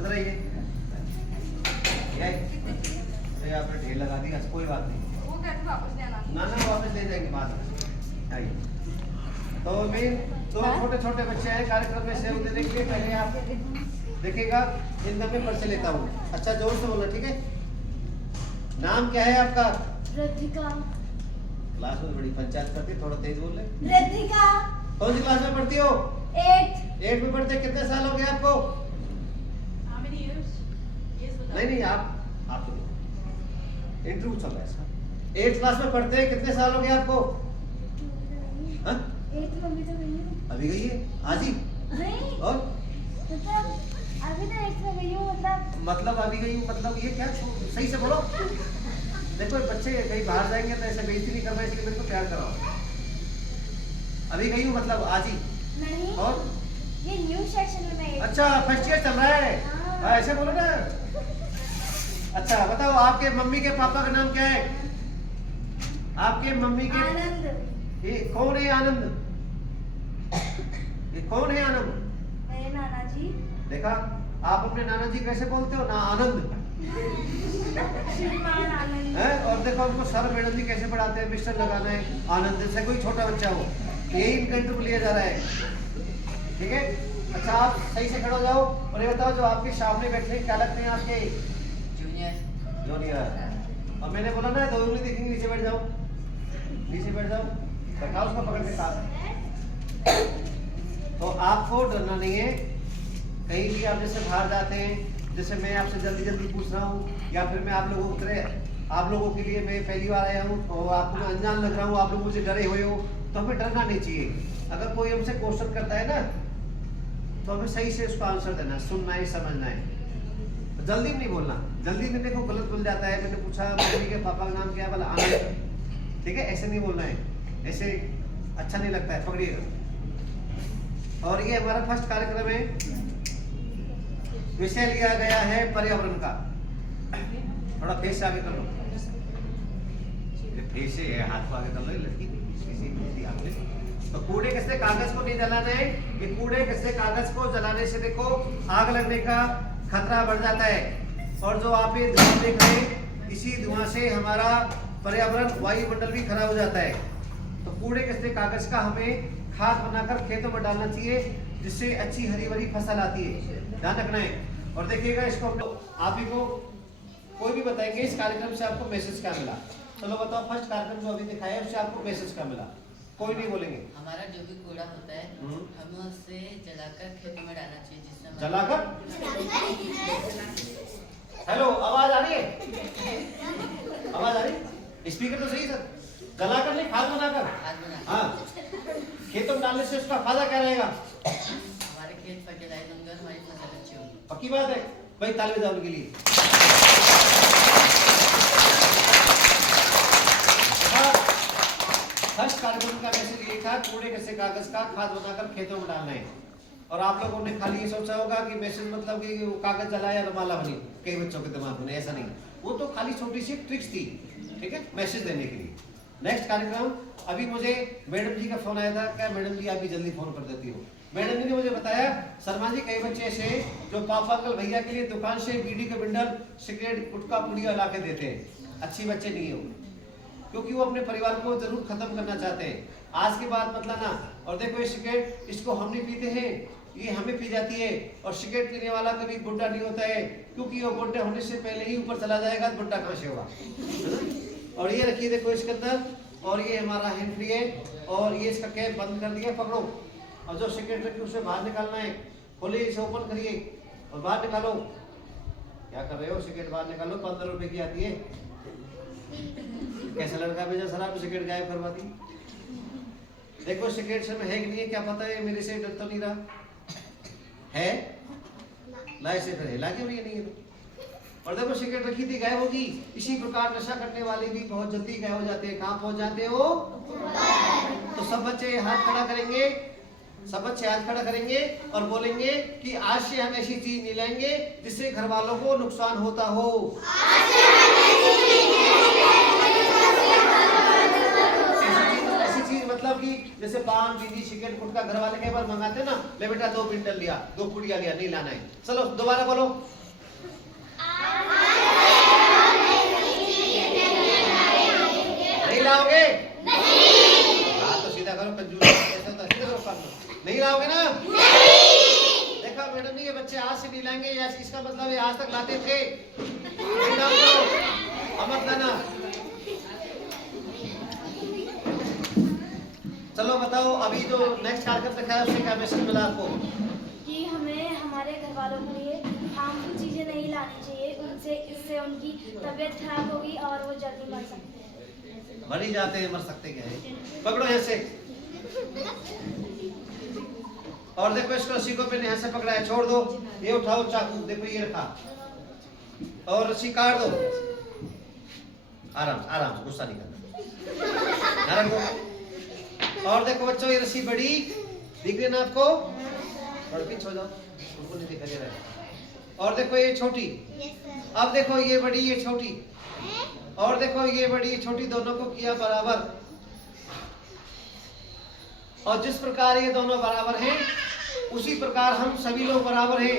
इधर आइए। ये आपने ढेर लगा दी, कोई बात नहीं, वो घर पे वापस ले आना। ना वापस ले जाएंगे बाद में। आइए। तो मेन दो छोटे छोटे बच्चे हैं कार्यक्रम में सहयोग देने के लिए। पहले आप देखिएगा, इन में पर्चे लेता हूँ। अच्छा जोर से बोलना, ठीक है। नाम क्या है आपका? रितिका। क्लास में बड़ी पंचायत करती है, थोड़ा तेज बोल ले। रितिका। कौन सी क्लास में पढ़ती हो? 8 में पढ़ते। कितने साल हो गए आपको? How many years? Yes, बताओ। नहीं आप इंटरव्यू चल रहा है इसका। 8 क्लास में पढ़ते हैं, कितने साल हो गए आपको? हाँ? 8 में अभी तो गई हूँ। अभी गई है आज ही? नहीं और मतलब अभी तो 8 में गई हूँ मतलब अभी गई हूँ, मतलब ये क्या? सही से बोलो। देखो ये बच्चे कहीं बाहर जाएंगे तो ऐसे बेइज्जती नहीं करना, इसलिए मेरे को प्यार कराओ। अभी गई हूँ मतलब आज ही? नहीं। और ये न्यू सेक्शन में मैं अच्छा फर्स्ट ईयर चल रहा है। हाँ। ऐसे बोलो ना। अच्छा बताओ, आपके मम्मी के पापा का नाम क्या है? आपके मम्मी के आनंद। ये कौन है आनंद? ये कौन है आनंद? मेरे नाना जी। देखा, आप अपने नाना जी कैसे बोलते हो ना? आनंद श्रीमान आनंद है। और देखो उनको सर मैडम जी कैसे पढ़ाते हैं, मिस्टर लगाना है आनंद से। कोई छोटा बच्चा हो, यही इनका इंटरव्यू लिया जा रहा है, ठीक है। अच्छा आप सही से खड़े हो जाओ और ये बताओ, जो आपके सामने बैठे हैं क्या लगते हैं आपके? जूनियर। और मैंने बोला ना 2 उंगली दिखेंगे, नीचे बैठ जाओ, नीचे बैठ जाओ। बैठा उसको पकड़ के साथ। तो आपको डरना नहीं है। कहीं भी आप जैसे बाहर जाते हैं, जैसे मैं आपसे जल्दी जल्दी पूछ रहा हूँ, या फिर मैं आप लोगों के लिए मैं पहली बार आया हूँ और आपको मैं अनजान लग रहा हूँ, आप लोग मुझे डरे हुए हो, तो हमें डरना नहीं चाहिए। अगर कोई हमसे क्वेश्चन करता है ना, तो हमें सही से उसका आंसर देना है, सुनना है, समझना है। जल्दी नहीं बोलना। जल्दी में देखो गलत बोल जाता है। मैंने पूछा मम्मी के पापा का नाम क्या है, बोला आनंद, ठीक है। ऐसे नहीं बोलना है, ऐसे अच्छा नहीं लगता है, पकड़िएगा। और ये हमारा फर्स्ट कार्यक्रम है। विषय लिया गया है पर्यावरण का। थोड़ा फेस आगे कर लो, फेस से हाथ को आगे कर लो, लड़की आगे। तो कूड़े कचरे कागज को नहीं जलाना है। ये कूड़े कचरे कागज को जलाने से देखो आग लगने का खतरा बढ़ जाता है। और जो आप ये धुआं देख रहे हैं, इसी धुआं से हमारा पर्यावरण वायुमंडल भी खराब हो जाता है। तो कूड़े कचरे कागज का हमें खाद बनाकर खेतों में डालना चाहिए, जिससे अच्छी हरी भरी फसल आती है। ध्यान रखना है। और देखिएगा, इसको आप ही को कोई भी बताएंगे इस कार्यक्रम से आपको मैसेज क्या मिला। चलो बताओ, फर्स्ट कार्यक्रम जो अभी दिखाया है उससे आपको मैसेज क्या मिला? कोई नहीं बोलेंगे। हमारा जो भी कूड़ा होता है हमें उसे जलाकर खेतों में डालना चाहिए, जिससे जलाकर। हेलो, आवाज आ रही है? आवाज आ रही? स्पीकर तो सही सर। जलाकर नहीं, खाद बनाकर। हाँ, खेतों में डालने से उसका फायदा क्या रहेगा? हमारे खेत फर्टिलाइज होंगे और हमारी फसल अच्छी होगी। पक्की बात है भाई, ताली बजाओ उनके लिए। फर्स्ट कार्यक्रम का मैसेज ये था, कूड़े कचरे कागज का खाद बनाकर खेतों में डालना है। और आप लोगों ने खाली ये सोचा होगा कि मैसेज मतलब कि वो कागज जलाया तो माला बनी, कई बच्चों के दिमाग में। ऐसा नहीं, वो तो खाली छोटी सी ट्रिक्स थी, ठीक है, मैसेज देने के लिए। नेक्स्ट कार्यक्रम, अभी मुझे मैडम जी का फोन आया था। क्या मैडम जी आप भी जल्दी फोन कर देती हो? मैडम जी ने मुझे बताया, शर्मा जी कई बच्चे ऐसे जो पापा अंकल भैया के लिए दुकान से बीड़ी के बिंडल, सिगरेट, गुटखा, पुड़िया ला के देते हैं। अच्छी बच्चे नहीं हो, क्योंकि वो अपने परिवार को जरूर खत्म करना चाहते हैं। आज के बाद मतलब ना। और देखो ये सिगरेट, इसको हम नहीं पीते हैं, ये हमें पी जाती है। और सिगरेट पीने वाला कभी बुढ़ा नहीं होता है, क्योंकि वो बुढ़े होने से पहले ही ऊपर चला जाएगा, तो बुढ़ा कहाँ से होगा। और ये रखिए देखो इसके अंदर, और ये हमारा हैंड फ्री है। और ये इसका कैप बंद कर दिया, पकड़ो। और जो सिगरेट रखी उसे बाहर निकालना है, खोलिए, इसे ओपन करिए और बाहर निकालो। क्या कर रहे हो? सिगरेट बाहर निकालो, 15 रुपए की आती है। कैसा लड़का भेजा शराब, सिगरेट गायब करवा दी। देखो सिगरेट से में है कि नहीं है क्या पता है, मेरे से डर तो नहीं रहा है। लाई से फिर हिला के नहीं है तो। और देखो सिगरेट रखी थी, गायब होगी। इसी प्रकार नशा करने वाले भी बहुत जल्दी गायब हो जाते हैं। कहाँ पहुंच जाते हो? तो सब बच्चे हाथ खड़ा करेंगे, सब बच्चे हाथ खड़ा करेंगे और बोलेंगे कि आज से हम ऐसी चीज नहीं लेंगे जिससे घर वालों को नुकसान होता हो। ऐसी चीज मतलब कि जैसे पान बीड़ी चिकन गुटखा घर वाले कई बार मंगाते ना, ले बेटा 2 क्विंटल लिया, 2 पुड़िया लिया, नहीं लाना है। चलो दोबारा बोलो। नहीं लाओगे? हाँ तो सीधा करो, कंजूस ऐसा होता है, सीधा करो काम। नहीं लाओगे ना? देखा मैडम जी, ये बच्चे आज से नहीं लाएंगे, या इसका मतलब ये आज तक लाते थे। नहीं लाओ, अमर दाना। चलो बताओ, अभी जो नेक्स्ट कार्यक्रम दिखाया उससे क्या मैसेज मिला आपको? कि हमें हमारे घर वालों के लिए हार्मफुल चीज़ें नहीं लानी चाहिए, उनसे इससे उनकी तबीयत खराब होगी और वो जल्दी मर सकते हैं। मर ही जाते हैं, मर सकते क्या है। पकड़ो ऐसे, और देखो इसको रस्सी को मैंने यहाँ से पकड़ा है, छोड़ दो। ये उठाओ चाकू, देखो ये रखा, और रस्सी काट दो। आराम आराम से, गुस्सा नहीं करना। ध्यान रखो। और देखो बच्चों, ये रस्सी बड़ी दिख रही ना आपको, और पीछे हो जाओ, उनको नहीं दिखाई दे रहा है। और देखो ये छोटी, अब देखो ये बड़ी ये छोटी, और देखो ये बड़ी ये छोटी, दोनों को किया बराबर। और जिस प्रकार ये दोनों बराबर हैं, उसी प्रकार हम सभी लोग बराबर हैं,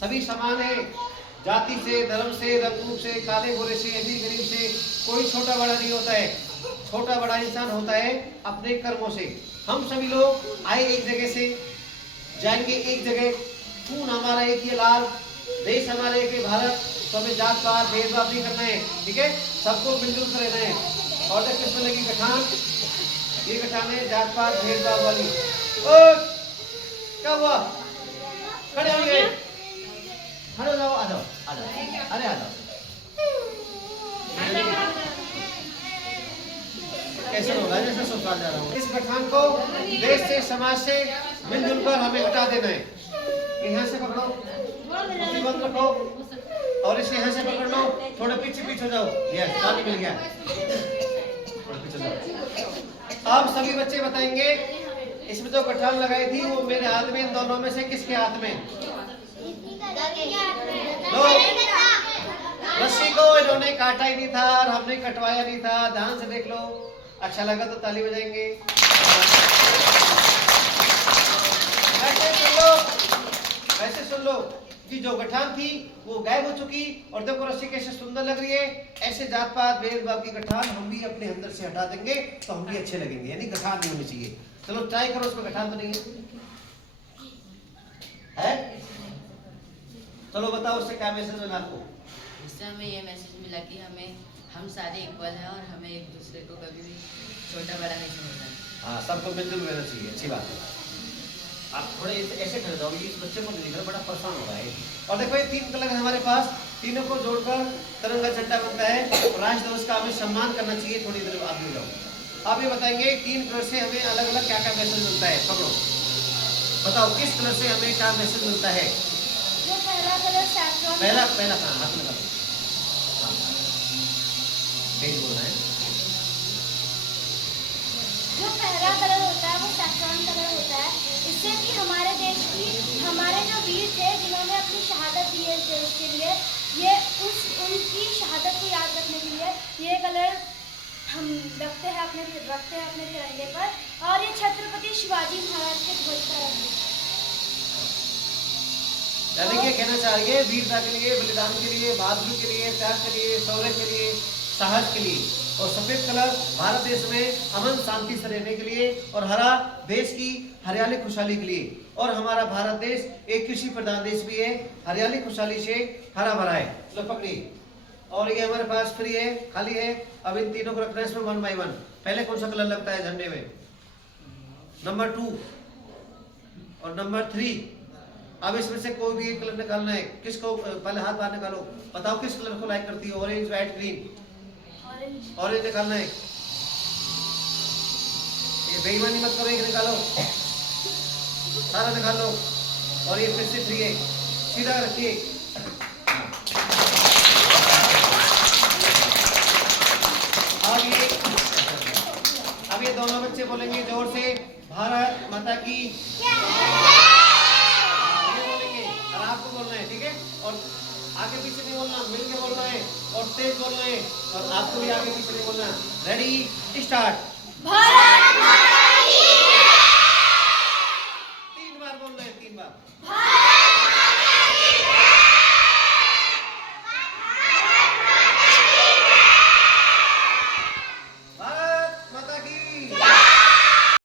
सभी समान हैं। जाति से, धर्म से, रंग रूप से, काले गोरे से, अमीर गरीब से, कोई छोटा बड़ा नहीं होता है। छोटा बड़ा इंसान होता है अपने कर्मों से। हम सभी लोग आए एक जगह से, जाएंगे एक जगह। खून हमारा एक ही लाल, देश हमारा एक ही भारत। तो हमें जात पात भेदभाव नहीं करना है, ठीक है? सबको मिलजुल कर रहना है। और जब किसमें लगी गठान, ये गठान है जात पात भेदभाव वाली। क्या हुआ? खड़े हो गए, खड़े हो जाओ, आ जाओ आ जाओ, अरे आ जाओ। कैसे होगा? जैसे ससुराल जा रहा हूँ। इस गठान को देश से, समाज से मिलजुल कर हमें हटा देना है। यहाँ से पकड़ो, मुट्ठी बंद रखो, और इसे यहाँ से पकड़ लो, थोड़ा पीछे पीछे जाओ। यस, पानी मिल गया, थोड़ा पीछे जाओ। अब सभी बच्चे बताएंगे, इसमें जो गठान लगाई थी वो मेरे हाथ में, इन दोनों में से किसके हाथ में? लो, रस्सी को इन्होंने काटा ही नहीं था और हमने कटवाया नहीं था। ध्यान से देख लो, अच्छा लगा तो ताली बजाएंगे। ऐसे सुन लो कि जो गठान थी वो गायब हो चुकी, और देखो रस्सी कैसे सुंदर लग रही है। ऐसे जात पात भेदभाव की गठान हम भी अपने अंदर से हटा देंगे तो हम भी अच्छे लगेंगे, यानी गठान नहीं होनी चाहिए। चलो ट्राई करो, उसमें गठान तो नहीं है? चलो बताओ उससे क्या मैसेज मिला आपको? इससे हमें ये मैसेज मिला कि हम सारे इक्वल हैं और हमें एक दूसरे को कभी भी छोटा बड़ा नहीं समझना। हाँ, सबको मिलजुल रहना चाहिए, अच्छी बात है। आप थोड़े ऐसे कर दो, इस बच्चे को नहीं, बड़ा परेशान हो रहा है। और देखो ये 3 कलर है हमारे पास, तीनों को जोड़कर तिरंगा झंडा बनता है। राष्ट्र दिवस का हमें सम्मान करना चाहिए। थोड़ी देर आगे जाओ, आप ये बताएंगे 3 कलर से हमें अलग अलग क्या क्या मैसेज मिलता है। पकड़ो, बताओ किस कलर से हमें क्या मैसेज मिलता है? जो पहला कलर सैफ्रॉन, पहला हाथ में बोलना है। जो पहला कलर होता है वो सैफ्रॉन कलर होता है। इससे कि हमारे देश की, हमारे जो वीर थे जिन्होंने अपनी शहादत दी है देश के लिए, ये उनकी शहादत को याद रखने के लिए ये कलर हम रखते हैं अपने तिरंगे पर। और ये छत्रपति शिवाजी महाराज के ध्वज का रंग है। यानी कि कहना चाहिए वीरता के लिए, बलिदान के लिए, बहादुरी के लिए, त्याग के लिए, शौर्य के लिए, साहस के लिए। और सफेद कलर भारत देश में अमन शांति से रहने के लिए, और हरा देश की हरियाली खुशहाली के लिए। और हमारा भारत देश एक कृषि प्रधान देश भी है, हरियाली खुशहाली से हरा भरा है। लो पकड़िए, और ये हमारे पास फ्री है, खाली है। अब इन तीनों को रखना है इसमें 1 by 1। पहले कौन सा कलर लगता है झंडे में? नंबर 2 और नंबर 3। अब इसमें से कोई भी एक कलर निकालना है। किसको? पहले हाथ बाहर निकालो, बताओ किस कलर को लाइक करती है? Orange, white, green? ऑरेंज निकालना है। ये बेईमानी मत करो, एक निकालो, सारा निकाल लो। और ये फिर से 3 है, सीधा रखिए। अब ये दोनों बच्चे बोलेंगे जोर से, भारत माता की। और आपको बोलना है, ठीक है? और आगे पीछे नहीं बोलना, मिल के बोलना है और तेज बोलना है। और आपको भी आगे पीछे नहीं बोलना। Ready, start. भारत माता बार बोल रहे हैं, 3 बार।